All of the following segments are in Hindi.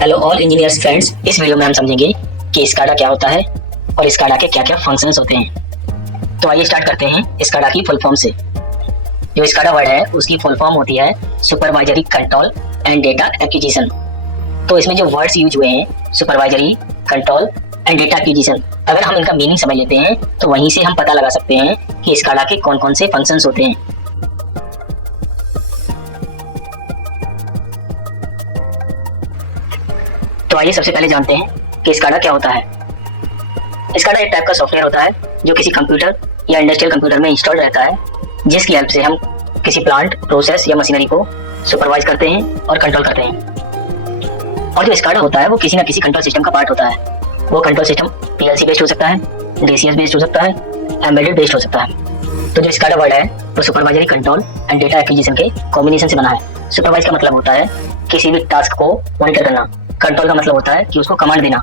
हेलो ऑल इंजीनियर्स फ्रेंड्स, इस वीडियो में हम समझेंगे कि स्काडा क्या होता है और स्काडा के क्या क्या फंक्शंस होते हैं। तो आइए स्टार्ट करते हैं स्काडा की फुल फॉर्म से। जो स्काडा वर्ड है उसकी फुल फॉर्म होती है supervisory control and data acquisition. तो इसमें जो वर्ड्स यूज हुए हैं supervisory, control and data acquisition, अगर हम इनका मीनिंग समझ लेते हैं तो वहीं से हम पता लगा सकते हैं कि स्काडा के कौन कौन से फंक्शंस होते हैं। तो आइए सबसे पहले जानते हैं कि स्काडा क्या होता है। स्काडा एक टाइप का सॉफ्टवेयर होता है जो किसी कंप्यूटर या इंडस्ट्रियल कंप्यूटर में इंस्टॉल रहता है, जिसकी हेल्प से हम किसी प्लांट, प्रोसेस या मशीनरी को सुपरवाइज करते हैं और कंट्रोल करते हैं। और जो स्काडा होता है वो किसी न किसी कंट्रोल सिस्टम का पार्ट होता है। वो कंट्रोल सिस्टम पीएलसी बेस्ड हो सकता है, डीसीएस बेस्ड हो सकता है, एम्बेडेड बेस्ड हो सकता है। तो जो स्काडा वर्ड है वो supervisory control and data acquisition के कॉम्बिनेशन से बना है। सुपरवाइज का मतलब होता है किसी भी टास्क को मॉनिटर करना, कंट्रोल का मतलब होता है कि उसको कमांड देना,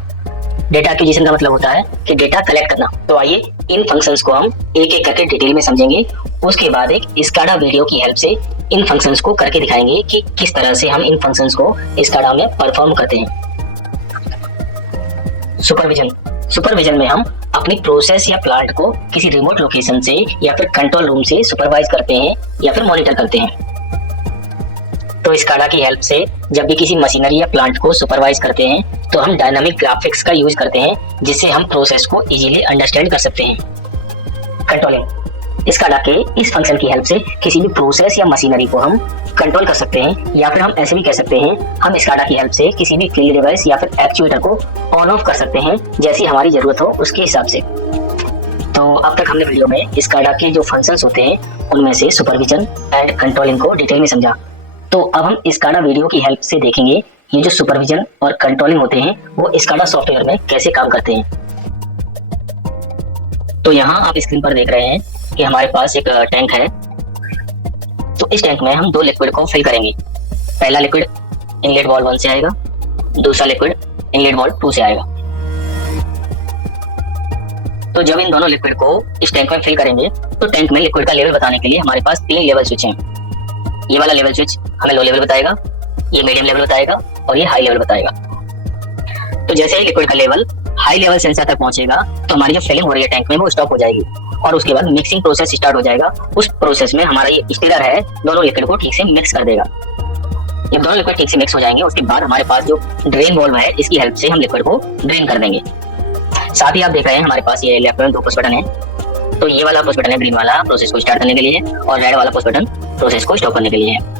डेटा एक्विजिशन का मतलब होता है कि डेटा कलेक्ट करना। तो आइए इन फंक्शंस को हम एक एक करके डिटेल में समझेंगे। उसके बाद एक स्काडा वीडियो की हेल्प से इन फंक्शंस को करके दिखाएंगे कि किस तरह से हम इन फंक्शंस को स्काडा में परफॉर्म करते हैं। सुपरविजन में हम अपनी प्रोसेस या प्लांट को किसी रिमोट लोकेशन से या फिर कंट्रोल रूम से सुपरवाइज करते हैं या फिर मॉनिटर करते हैं। तो स्काडा की हेल्प से जब भी किसी मशीनरी या प्लांट को सुपरवाइज करते हैं तो हम डायनामिक ग्राफिक्स का यूज करते हैं, जिससे हम प्रोसेस को इजीली अंडरस्टैंड कर सकते हैं। कंट्रोलिंग, स्काडा के इस फंक्शन की हेल्प से किसी भी प्रोसेस या मशीनरी को हम कंट्रोल कर सकते हैं, या फिर हम ऐसे भी कह सकते हैं हम स्काडा की हेल्प से किसी भी फील्ड डिवाइस या फिर एक्चुएटर को ऑन ऑफ कर सकते हैं जैसी हमारी जरूरत हो उसके हिसाब से। तो अब तक हमने वीडियो में स्काडा के जो फंक्शंस होते हैं उनमें से सुपरविजन एंड कंट्रोलिंग को डिटेल में समझा। तो अब हम स्काडा वीडियो की हेल्प से देखेंगे ये जो सुपरविजन और कंट्रोलिंग होते हैं वो स्काडा सॉफ्टवेयर में कैसे काम करते हैं। तो यहाँ आप स्क्रीन पर देख रहे हैं कि हमारे पास एक टैंक है। तो इस टैंक में हम दो लिक्विड को फिल करेंगे। पहला लिक्विड इनलेट वॉल्व 1 से आएगा, दूसरा लिक्विड इनलेट वॉल्व 2 से आएगा। तो जब इन दोनों लिक्विड को इस टैंक में फिल करेंगे तो टैंक में लिक्विड का लेवल बताने के लिए हमारे पास 3 लेवल स्विच हैं। ये वाला लेवल स्विच हमें लो लेवल बताएगा, ये मीडियम लेवल बताएगा और ये हाई लेवल बताएगा। तो जैसे ही लिक्विड का लेवल हाई लेवल सेंसर तक पहुंचेगा तो हमारी जो फिलिंग हो रही है टैंक में वो स्टॉप हो जाएगी और उसके बाद मिक्सिंग प्रोसेस स्टार्ट हो जाएगा। उस प्रोसेस में हमारा ये स्टीरर है दोनों लिक्विड को ठीक से मिक्स कर देगा। जब दोनों लिक्विड ठीक से मिक्स हो जाएंगे उसके बाद हमारे पास जो ड्रेन वॉल्व है इसकी हेल्प से हम लिक्विड को ड्रेन कर देंगे। साथ ही आप देख रहे हैं हमारे पास ये लेफ्ट में 2 पुश बटन है। तो ये वाला पुश बटन है ग्रीन वाला प्रोसेस को स्टार्ट करने के लिए और रेड वाला पुश बटन प्रोसेस को स्टॉप करने के लिए है।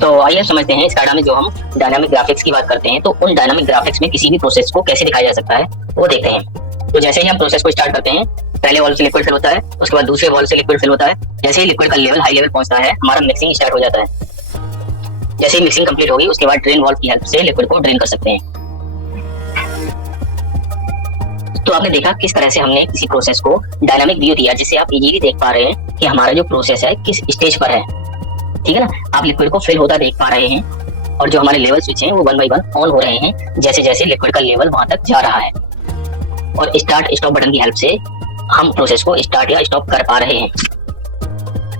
तो आइए समझते हैं स्काडा में जो हम डायनामिक ग्राफिक्स की बात करते हैं तो उन डायनामिक ग्राफिक्स में किसी भी प्रोसेस को कैसे दिखाया जा सकता है वो देखते हैं। तो जैसे ही हम प्रोसेस को स्टार्ट करते हैं पहले वॉल्व से लिक्विड फिल होता है, उसके बाद दूसरे वॉल्व से लिक्विड फिल होता है। जैसे ही लिक्विड का लेवल हाई लेवल पहुंचता है हमारा मिक्सिंग स्टार्ट हो जाता है। जैसे ही मिक्सिंग कंप्लीट होगी उसके बाद ड्रेन वॉल्व की हेल्प से लिक्विड को ड्रेन कर सकते हैं। तो आपने देखा किस तरह से हमने किसी प्रोसेस को डायनामिक व्यू दिया जिससे आप इजीली देख पा रहे हैं कि हमारा जो प्रोसेस है किस स्टेज पर है। ठीक है ना, आप लिक्विड को फिल होता देख पा रहे हैं और जो हमारे लेवल स्विच हैं वो 1 बाय 1 ऑन हो रहे हैं जैसे जैसे लिक्विड का लेवल वहां तक जा रहा है। और स्टार्ट स्टॉप बटन की हेल्प से हम प्रोसेस को स्टार्ट या स्टॉप कर पा रहे हैं।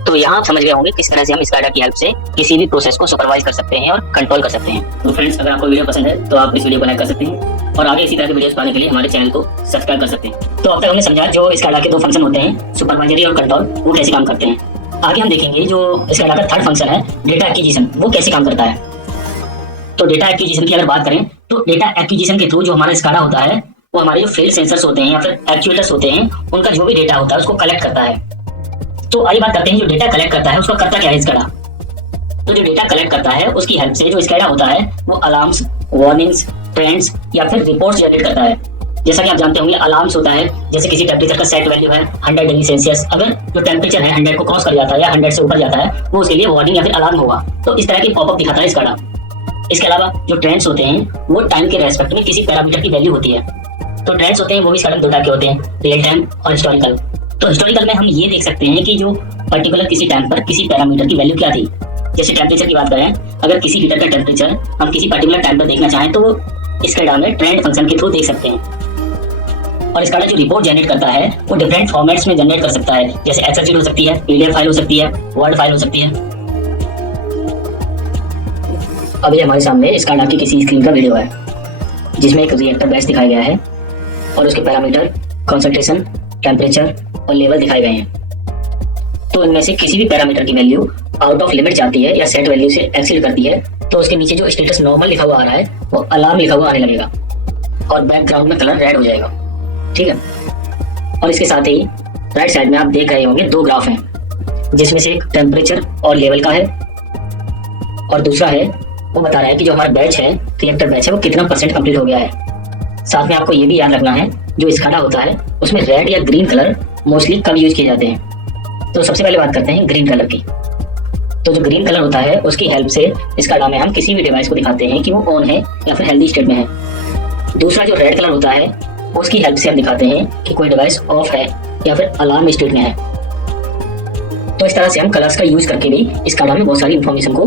तो यहाँ आप समझ गए होंगे किस तरह से हम स्काडा की हेल्प से किसी भी प्रोसेस को सुपरवाइज कर सकते हैं और कंट्रोल कर सकते हैं। तो फ्रेंड्स, अगर आपको वीडियो पसंद है तो आप इस वीडियो को लाइक कर सकते हैं और आगे इसी तरह के वीडियोस पाने के लिए हमारे चैनल को सब्सक्राइब कर सकते हैं। तो अब तक हमने समझा जो स्काडा के 2 फंक्शन होते हैं सुपरवाइजरी और कंट्रोल, वो कैसे काम करते हैं। आगे हम देखेंगे जो स्काडा का 3rd फंक्शन है डेटा एक्विजिशन, वो कैसे काम करता है। तो डेटा एक्विजिशन की अगर बात करें तो डेटा एक्विजिशन के थ्रू जो हमारा स्काडा होता है वो हमारे जो फील्ड सेंसर्स होते हैं या फिर एक्चुएटर्स होते हैं उनका जो भी डेटा होता है उसको कलेक्ट करता है। तो आइए बात करते हैं जो डेटा कलेक्ट करता है उसका करता क्या है स्काडा। तो जो डेटा कलेक्ट करता है उसकी हेल्प से जो स्काडा होता है वो अलार्म्स, वार्निंग्स, ट्रेंड्स या फिर रिपोर्ट्स जनरेट करता है। जैसा कि आप जानते होंगे अलार्म्स होता है जैसे किसी टेम्परेचर का सेट वैल्यू है 100 डिग्री सेल्सियस, अगर जो टेम्परेचर है 100 को क्रॉस कर जाता है या 100 से ऊपर जाता है वो उसके लिए वार्निंग या फिर अलार्म होगा। तो इस तरह की पॉपअप दिखाता है स्काडा। इसके अलावा जो ट्रेंड्स होते हैं वो टाइम के रेस्पेक्ट में किसी पैरामीटर की वैल्यू होती है। तो ट्रेंड्स होते हैं वो भी स्काडा में 2 टाइप के होते हैं, रियल टाइम और हिस्टोरिकल। तो हिस्टोरिकल में हम ये देख सकते हैं कि जो पर्टिकुलर किसी टाइम पर किसी पैरामीटर की वैल्यू क्या थी। जैसे टेम्परेचर की बात करें, अगर किसी हीटर का टेम्परेचर हम किसी पर्टिकुलर टाइम पर देखना चाहें तो स्काडा में ट्रेंड फंक्शन के थ्रू देख सकते हैं। और स्काडा जो रिपोर्ट जनरेट करता है वो डिफरेंट फॉर्मेट्स में जनरेट कर सकता है, जैसे एक्सेल शीट हो सकती है, पीडीएफ फाइल हो सकती है, वर्ड फाइल हो सकती है। अभी हमारे सामने स्काडा की किसी स्क्रीन का वीडियो है। जिसमें एक रिएक्टर बैच दिखाया गया है और उसके पैरामीटर, कंसंट्रेशन, टेम्परेचर और लेवल दिखाए गए हैं। तो इनमें से किसी भी पैरामीटर की वैल्यू आउट ऑफ लिमिट जाती है या सेट वैल्यू से एक्सीड करती है तो उसके नीचे जो स्टेटस नॉर्मल लिखा हुआ आ रहा है वो अलार्म लिखा हुआ आने लगेगा और बैकग्राउंड में कलर रेड हो जाएगा। ठीक है। और इसके साथ ही राइट साइड में आप देख रहे होंगे दो ग्राफ हैं, जिसमें से एक टेम्परेचर और लेवल का है और दूसरा है वो बता रहा है कि जो हमारा बैच है, रिएक्टर बैच है, वो कितना परसेंट कंप्लीट हो गया है। साथ में आपको ये भी याद रखना है जो स्काडा होता है उसमें रेड या ग्रीन कलर मोस्टली कब यूज किए जाते हैं। तो सबसे पहले बात करते हैं ग्रीन कलर की। तो जो ग्रीन कलर होता है उसकी हेल्प से स्काडा में हम किसी भी डिवाइस को दिखाते हैं कि वो ऑन है या फिर हेल्दी स्टेट में है। दूसरा जो रेड कलर होता है उसकी हेल्प से हम दिखाते हैं कि कोई डिवाइस ऑफ है या फिर अलार्म स्टेट में है। तो इस तरह से हम कलर्स का यूज करके भी स्काडा में बहुत सारी इंफॉर्मेशन को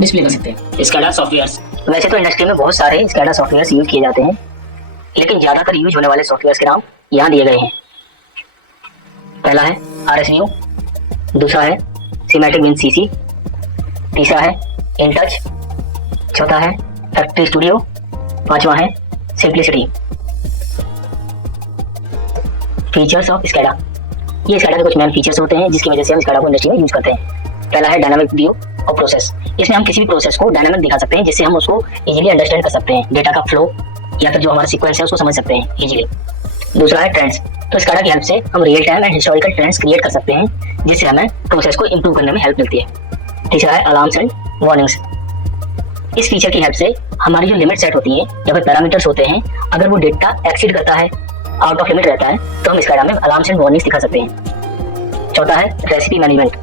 डिस्प्ले कर सकते हैं। स्काडा सॉफ्टवेयर्स, वैसे तो इंडस्ट्री में बहुत सारे स्काडा सॉफ्टवेयर्स यूज किए जाते हैं, लेकिन ज्यादातर यूज होने वाले सॉफ्टवेयर्स के नाम यहाँ दिए गए हैं। पहला है RSView, दूसरा है सिमेटिक विन CC, तीसरा है InTouch, चौथा है फैक्ट्री स्टूडियो, पांचवा है सिंप्लिसिटी। फीचर्स ऑफ स्काडा, ये स्काडा के कुछ मेन फीचर्स होते हैं जिसकी वजह से हम स्काडा को इंडस्ट्री में यूज करते हैं। पहला है डायनामिक व्यू और प्रोसेस, इसमें हम किसी भी प्रोसेस को डायनामिक दिखा सकते हैं जिससे हम उसको इजीली अंडरस्टैंड कर सकते हैं, डेटा का फ्लो या फिर जो हमारा सीक्वेंस है उसको समझ सकते हैं इजीली। दूसरा है ट्रेंड्स, तो स्काडा की हेल्प से हम real time and historical trends create कर सकते हैं जिससे हमें प्रोसेस को इंप्रूव करने में हेल्प मिलती है। तीसरा है अलार्म्स एंड वार्निंग्स, इस फीचर की हेल्प से हमारी जो लिमिट सेट होती है या फिर पैरामीटर्स होते हैं, अगर वो डेटा एक्सीड करता है, आउट ऑफ लिमिट रहता है, तो हम स्काडा में अलार्म्स एंड वार्निंग्स दिखा सकते हैं। चौथा है रेसिपी मैनेजमेंट,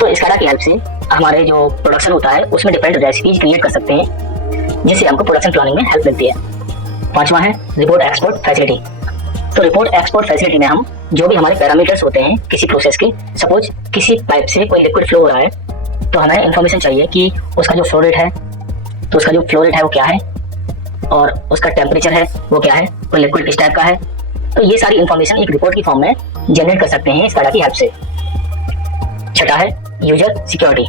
तो स्काडा की हेल्प से हमारे जो प्रोडक्शन होता है उसमें डिफरेंट रेसिपीज क्रिएट कर सकते हैं जिससे हमको प्रोडक्शन प्लानिंग में हेल्प मिलती है। पांचवा है रिपोर्ट एक्सपोर्ट फैसिलिटी, तो रिपोर्ट एक्सपोर्ट फैसिलिटी में हम जो भी हमारे पैरामीटर्स होते हैं किसी प्रोसेस के, सपोज किसी पाइप से कोई लिक्विड फ्लो हो रहा है तो हमें इंफॉर्मेशन चाहिए कि उसका जो फ्लो रेट है, तो उसका जो फ्लो रेट है वो क्या है और उसका टेम्परेचर है वो क्या है, वो लिक्विड किस टाइप का है। तो ये सारी इंफॉर्मेशन एक रिपोर्ट की फॉर्म में जनरेट कर सकते हैं स्काडा की हेल्प से। छठा है यूजर सिक्योरिटी,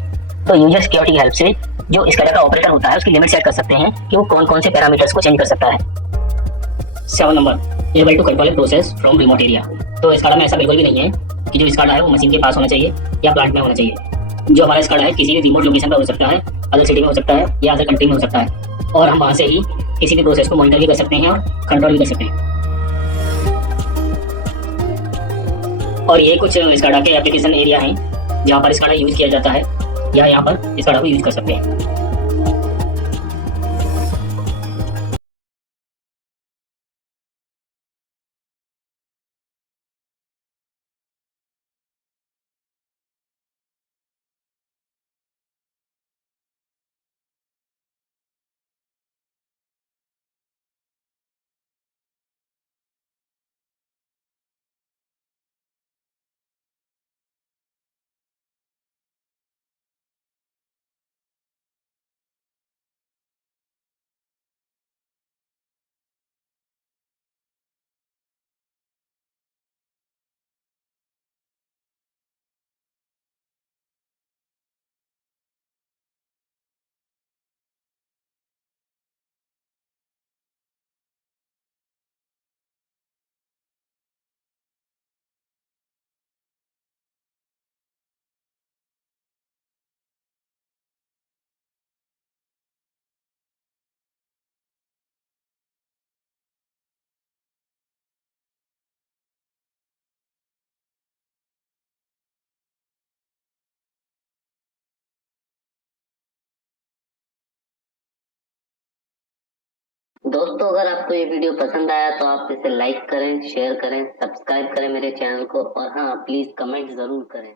तो यूजर सिक्योरिटी की हेल्प से जो स्काडा का ऑपरेटर होता है उसकी लिमिट सेट कर सकते हैं कि वो कौन कौन से पैरामीटर्स को चेंज कर सकता है। 7 number able to control process from remote area, तो स्काडा में ऐसा बिल्कुल भी नहीं है कि जो स्काडा है वो मशीन के पास होना चाहिए या प्लांट में होना चाहिए। जो हमारा स्काडा है किसी भी रिमोट लोकेशन पर हो सकता है, अदर सिटी में हो सकता है या अदर कंट्री में हो सकता है, और हम वहाँ से ही किसी भी प्रोसेस को मॉनिटर भी कर सकते हैं और कंट्रोल भी कर सकते हैं। और ये कुछ स्काडा के एप्लीकेशन एरिया हैं जहाँ पर स्काडा यूज किया जाता है या यहाँ पर स्काडा को यूज कर सकते हैं। दोस्तों, अगर आपको ये वीडियो पसंद आया तो आप इसे लाइक करें, शेयर करें, सब्सक्राइब करें मेरे चैनल को, और हाँ, प्लीज कमेंट जरूर करें।